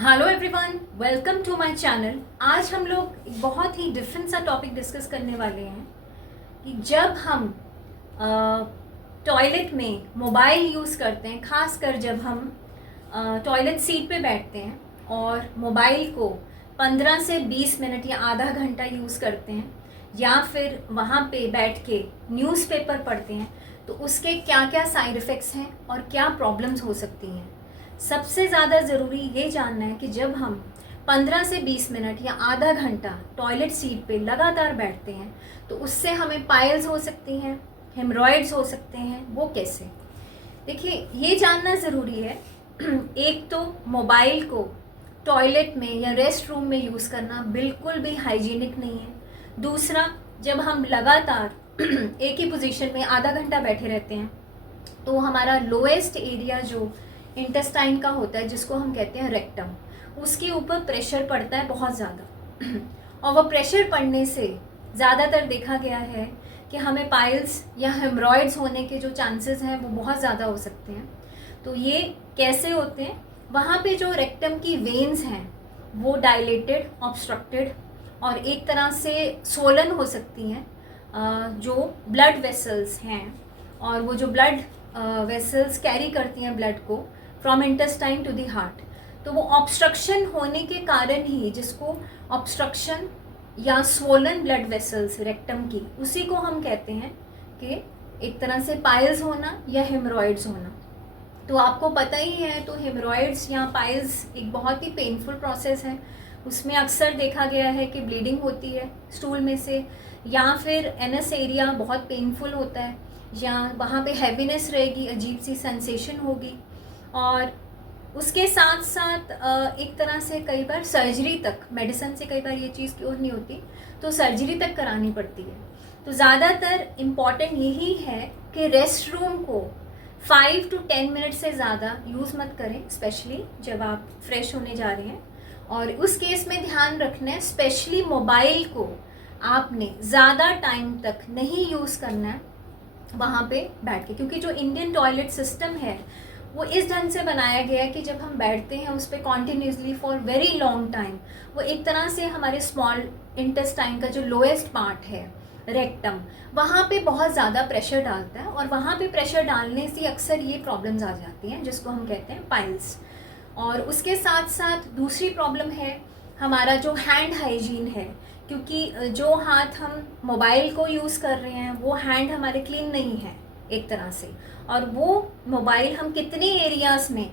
Hello everyone, welcome to my channel. आज हम लोग एक बहुत ही डिफरेंट सा टॉपिक डिस्कस करने वाले हैं कि जब हम टॉयलेट में मोबाइल यूज़ करते हैं, खासकर जब हम टॉयलेट सीट पे बैठते हैं और मोबाइल को 15 से 20 मिनट या आधा घंटा यूज़ करते हैं या फिर वहाँ पे बैठ के न्यूज़पेपर पढ़ते हैं, तो उसके क्या क्या साइड इफ़ेक्ट्स हैं और क्या प्रॉब्लम्स हो सकती हैं। सबसे ज़्यादा ज़रूरी ये जानना है कि जब हम 15 से 20 मिनट या आधा घंटा टॉयलेट सीट पे लगातार बैठते हैं तो उससे हमें पाइल्स हो सकती हैं, हेमरॉइड्स हो सकते हैं। वो कैसे? देखिए, ये जानना ज़रूरी है। एक तो मोबाइल को टॉयलेट में या रेस्ट रूम में यूज़ करना बिल्कुल भी हाइजीनिक नहीं है। दूसरा, जब हम लगातार एक ही पोजीशन में आधा घंटा बैठे रहते हैं तो हमारा लोएस्ट एरिया जो इंटेस्टाइन का होता है, जिसको हम कहते हैं रेक्टम, उसके ऊपर प्रेशर पड़ता है बहुत ज़्यादा। और वो प्रेशर पड़ने से ज़्यादातर देखा गया है कि हमें पाइल्स या हेमरॉइड्स होने के जो चांसेस हैं वो बहुत ज़्यादा हो सकते हैं। तो ये कैसे होते हैं? वहाँ पे जो रेक्टम की वेन्स हैं वो डायलेटेड, ऑब्स्ट्रक्टेड और एक तरह से सोलन हो सकती हैं। जो ब्लड वेसल्स हैं और वो जो ब्लड वेसल्स कैरी करती हैं ब्लड को from intestine to the heart, तो वो ऑब्स्ट्रक्शन होने के कारण ही, जिसको ऑब्स्ट्रक्शन या स्वोलन ब्लड वेसल्स रेक्टम की, उसी को हम कहते हैं कि एक तरह से पाइल्स होना या हेमरॉइड्स होना। तो आपको पता ही है, तो हेमरॉइड्स या पाइल्स एक बहुत ही पेनफुल प्रोसेस है। उसमें अक्सर देखा गया है कि ब्लीडिंग होती है स्टूल में से, या फिर एनस एरिया बहुत पेनफुल होता है, या वहाँ पे हैवीनेस रहेगी, अजीब सी सेंसेशन होगी। और उसके साथ साथ एक तरह से कई बार सर्जरी तक, मेडिसिन से कई बार ये चीज़ क्योर नहीं होती, तो सर्जरी तक करानी पड़ती है। तो ज़्यादातर इम्पॉर्टेंट यही है कि रेस्ट रूम को 5 to 10 मिनट से ज़्यादा यूज़ मत करें, स्पेशली जब आप फ्रेश होने जा रहे हैं। और उस केस में ध्यान रखना है, स्पेशली मोबाइल को आपने ज़्यादा टाइम तक नहीं यूज़ करना है वहाँ पे बैठ के, क्योंकि जो इंडियन टॉयलेट सिस्टम है वो इस ढंग से बनाया गया है कि जब हम बैठते हैं उस पर continuously for very long time, वो एक तरह से हमारे स्मॉल इंटेस्टाइन का जो लोएस्ट पार्ट है रेक्टम, वहाँ पे बहुत ज़्यादा प्रेशर डालता है। और वहाँ पे प्रेशर डालने से अक्सर ये प्रॉब्लम्स आ जाती हैं, जिसको हम कहते हैं पाइल्स। और उसके साथ साथ दूसरी प्रॉब्लम है हमारा जो हैंड हाइजीन है, क्योंकि जो हाथ हम मोबाइल को यूज़ कर रहे हैं वो हैंड हमारे क्लीन नहीं है एक तरह से। और वो मोबाइल हम कितने एरियाज़ में,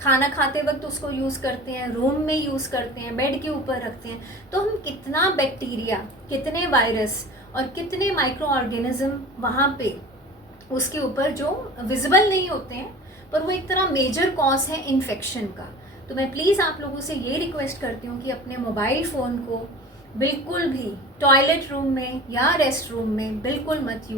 खाना खाते वक्त उसको यूज़ करते हैं, रूम में यूज़ करते हैं, बेड के ऊपर रखते हैं, तो हम कितना बैक्टीरिया, कितने वायरस और कितने माइक्रो ऑर्गेनिज्म वहाँ पे उसके ऊपर जो विजिबल नहीं होते हैं, पर वो एक तरह मेजर कॉज है इन्फेक्शन का। तो मैं प्लीज़ आप लोगों से ये रिक्वेस्ट करती हूँ कि अपने मोबाइल फ़ोन को बिल्कुल भी टॉयलेट रूम में या रेस्ट रूम में बिल्कुल मत यूज़